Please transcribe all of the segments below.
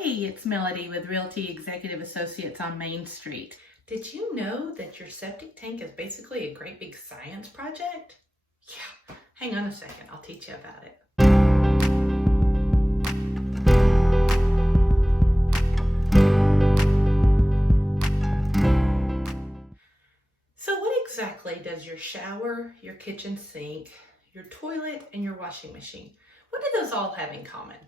Hey, it's Melody with Realty Executive Associates on Main Street. Did you know that your septic tank is basically a great big science project? Yeah, hang on a second, I'll teach you about it. So what exactly does your shower, your kitchen sink, your toilet, and your washing machine, what do those all have in common?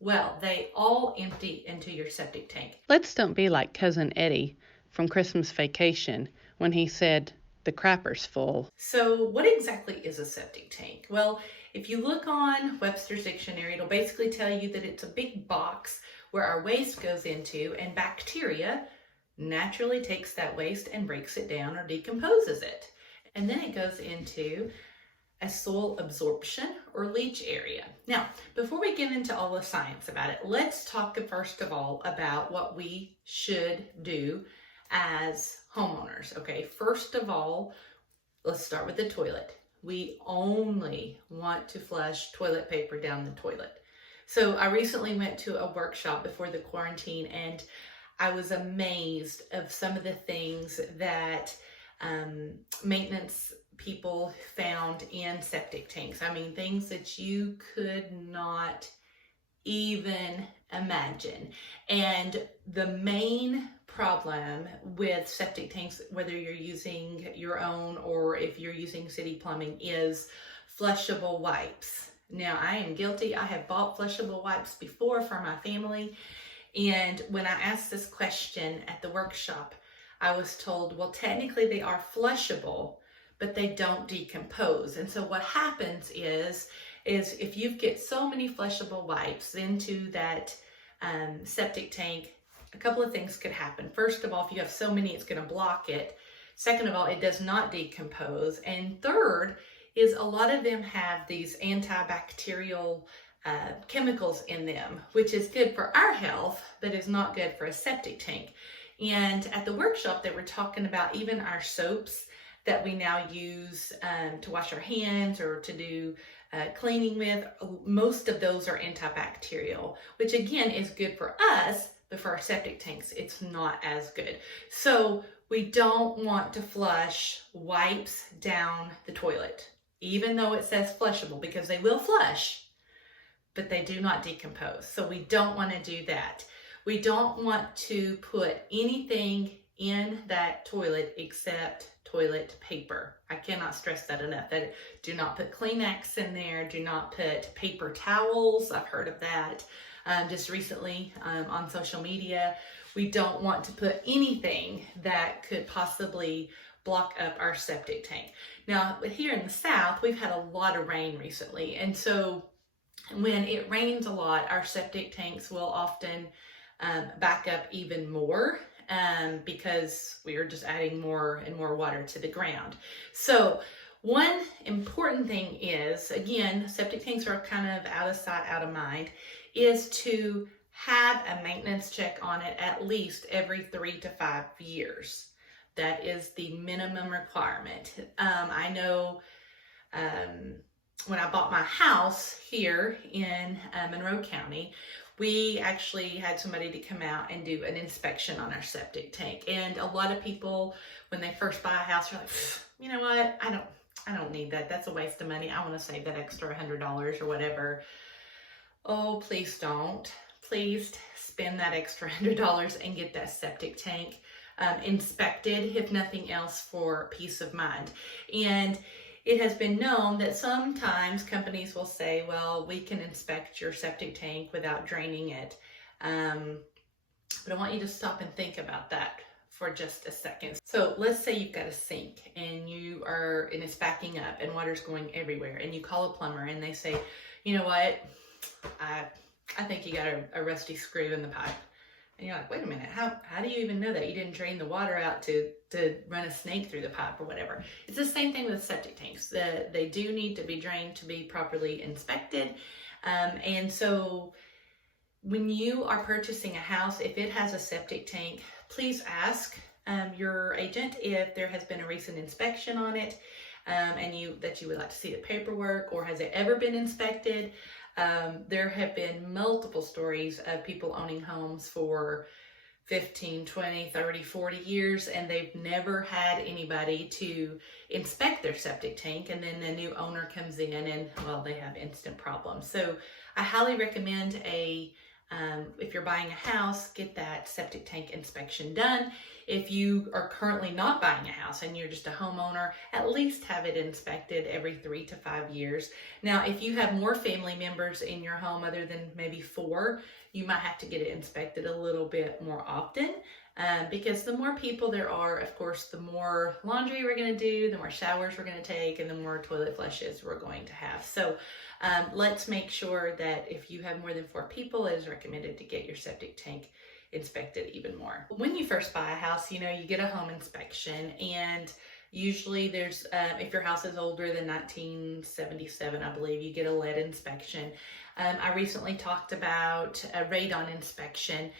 Well, they all empty into your septic tank. Let's don't be like Cousin Eddie from Christmas Vacation when he said, "The crapper's full." So what exactly is a septic tank? Well, if you look on Webster's dictionary, it'll basically tell you that it's a big box where our waste goes into, and bacteria naturally takes that waste and breaks it down or decomposes it. And then it goes into a soil absorption or leach area. Now, before we get into all the science about it, let's talk first of all about what we should do as homeowners. Okay, first of all, let's start with the toilet. We only want to flush toilet paper down the toilet. So I recently went to a workshop before the quarantine, and I was amazed of some of the things that maintenance people found in septic tanks. I mean, things that you could not even imagine. And the main problem with septic tanks, whether you're using your own or if you're using city plumbing, is flushable wipes. Now, I am guilty. I have bought flushable wipes before for my family. And when I asked this question at the workshop, I was told, well, technically they are flushable, but they don't decompose. And so what happens is if you get so many flushable wipes into that septic tank, a couple of things could happen. First of all, if you have so many, it's going to block it. Second of all, it does not decompose. And third is a lot of them have these antibacterial chemicals in them, which is good for our health, but is not good for a septic tank. And at the workshop, they were talking about even our soaps that we now use to wash our hands or to do cleaning with. Most of those are antibacterial, which again is good for us, but for our septic tanks, it's not as good. So we don't want to flush wipes down the toilet, even though it says flushable, because they will flush, but they do not decompose. So we don't want to do that. We don't want to put anything in that toilet except toilet paper. I cannot stress that enough. That do not put Kleenex in there. Do not put paper towels. I've heard of that just recently on social media. We don't want to put anything that could possibly block up our septic tank. Now, here in the South, we've had a lot of rain recently. And so when it rains a lot, our septic tanks will often back up even more because we are just adding more and more water to the ground. So one important thing is, again, septic tanks are kind of out of sight, out of mind, is to have a maintenance check on it at least every 3 to 5 years. That is the minimum requirement. I know when I bought my house here in Monroe County, we actually had somebody to come out and do an inspection on our septic tank. And a lot of people, when they first buy a house, are like, you know what, I don't need that. That's a waste of money. I want to save that extra $100 or whatever. Oh, please don't. Please spend that extra $100 and get that septic tank inspected, if nothing else, for peace of mind. And it has been known that sometimes companies will say, well, we can inspect your septic tank without draining it. But I want you to stop and think about that for just a second. So let's say you've got a sink and it's backing up and water's going everywhere, and you call a plumber and they say, you know what, I think you got a rusty screw in the pipe. And you're like, wait a minute, how do you even know that? You didn't drain the water out to run a snake through the pipe or whatever. It's the same thing with septic tanks. They do need to be drained to be properly inspected. And so when you are purchasing a house, if it has a septic tank, please ask your agent if there has been a recent inspection on it, and that you would like to see the paperwork, or has it ever been inspected? There have been multiple stories of people owning homes for 15, 20, 30, 40 years, and they've never had anybody to inspect their septic tank, and then the new owner comes in and, well, they have instant problems. So I highly recommend if you're buying a house, get that septic tank inspection done. If you are currently not buying a house and you're just a homeowner, at least have it inspected every 3 to 5 years. Now, if you have more family members in your home other than maybe 4, you might have to get it inspected a little bit more often, because the more people there are, of course, the more laundry we're going to do, the more showers we're going to take, and the more toilet flushes we're going to have. So let's make sure that if you have more than 4 people, it is recommended to get your septic tank inspected even more. When you first buy a house, you get a home inspection, and usually there's, if your house is older than 1977, I believe, you get a lead inspection. I recently talked about a radon inspection,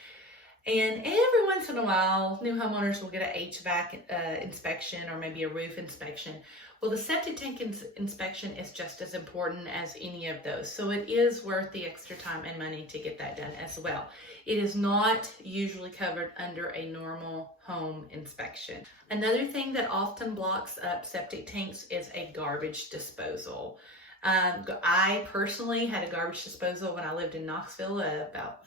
and every once in a while, new homeowners will get an HVAC inspection or maybe a roof inspection. Well, the septic tank inspection is just as important as any of those. So it is worth the extra time and money to get that done as well. It is not usually covered under a normal home inspection. Another thing that often blocks up septic tanks is a garbage disposal. I personally had a garbage disposal when I lived in Knoxville about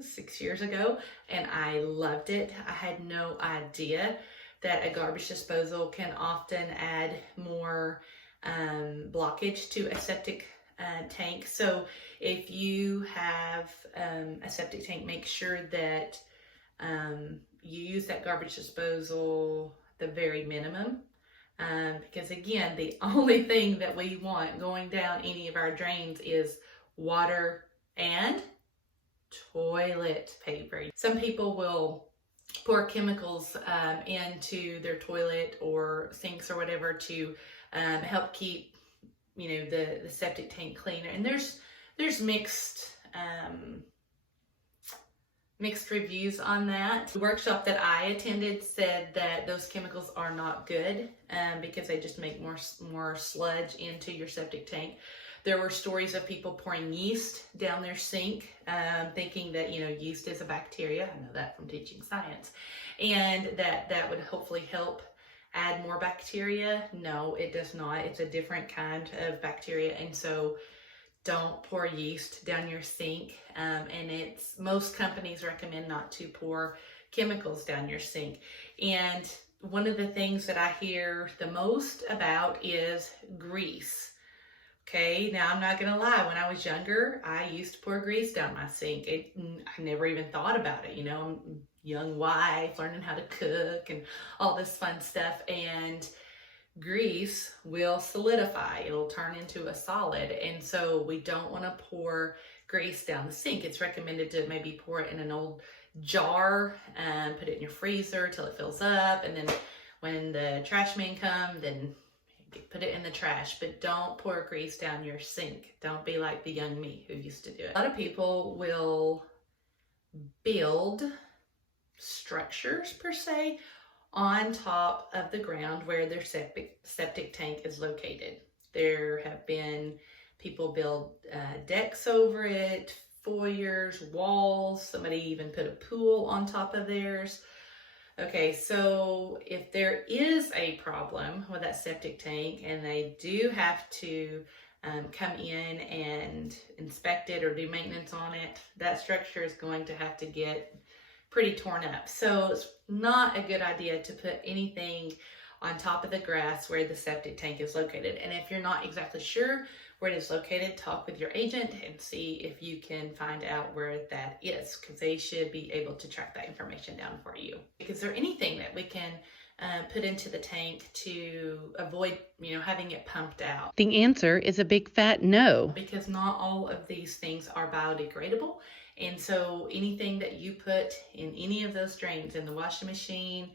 6 years ago, and I loved it. I had no idea that a garbage disposal can often add more blockage to a septic tank. So if you have a septic tank, make sure that you use that garbage disposal the very minimum. Because again, the only thing that we want going down any of our drains is water and toilet paper. Some people will pour chemicals into their toilet or sinks or whatever to help keep the septic tank cleaner. And there's mixed reviews on that. The workshop that I attended said that those chemicals are not good because they just make more sludge into your septic tank. There were stories of people pouring yeast down their sink, thinking that yeast is a bacteria. I know that from teaching science, and that would hopefully help add more bacteria. No, it does not. It's a different kind of bacteria, and so don't pour yeast down your sink. And most companies recommend not to pour chemicals down your sink. And one of the things that I hear the most about is grease. Okay, now I'm not gonna lie, when I was younger, I used to pour grease down my sink. I never even thought about it, I'm a young wife, learning how to cook and all this fun stuff, and grease will solidify. It'll turn into a solid, and so we don't want to pour grease down the sink. It's recommended to maybe pour it in an old jar and put it in your freezer till it fills up, and then when the trash men come, then put it in the trash. But don't pour grease down your sink. Don't be like the young me who used to do it. A lot of people will build structures per se on top of the ground where their septic tank is located. There have been people build decks over it, foyers, walls. Somebody even put a pool on top of theirs. Okay, so if there is a problem with that septic tank and they do have to come in and inspect it or do maintenance on it, that structure is going to have to get pretty torn up. So it's not a good idea to put anything on top of the grass where the septic tank is located. And if you're not exactly sure where it is located, talk with your agent and see if you can find out where that is, because they should be able to track that information down for you. Is there anything that we can put into the tank to avoid, having it pumped out? The answer is a big fat no. Because not all of these things are biodegradable. And so anything that you put in any of those drains, in the washing machine,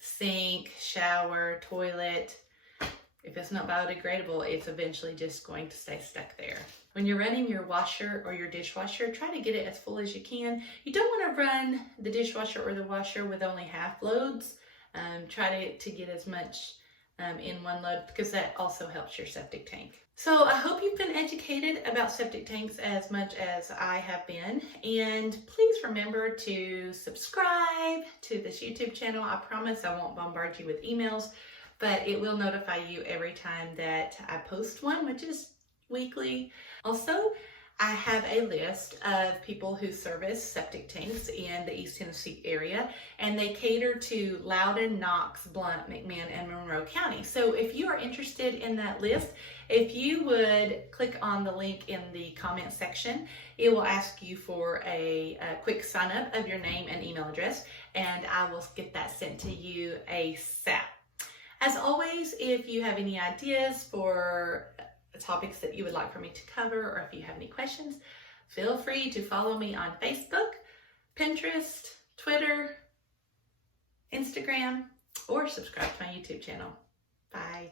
sink, shower, toilet, if it's not biodegradable, it's eventually just going to stay stuck there. When you're running your washer or your dishwasher, try to get it as full as you can. You don't want to run the dishwasher or the washer with only half loads. Try to get as much in one load, because that also helps your septic tank. So I hope you've been educated about septic tanks as much as I have been. And please remember to subscribe to this YouTube channel. I promise I won't bombard you with emails, but it will notify you every time that I post one, which is weekly. Also, I have a list of people who service septic tanks in the East Tennessee area, and they cater to Loudoun, Knox, Blount, McMinn, and Monroe County. So if you are interested in that list, if you would click on the link in the comment section, it will ask you for a quick sign up of your name and email address, and I will get that sent to you ASAP. As always, if you have any ideas for topics that you would like for me to cover, or if you have any questions, feel free to follow me on Facebook, Pinterest, Twitter, Instagram, or subscribe to my YouTube channel. Bye.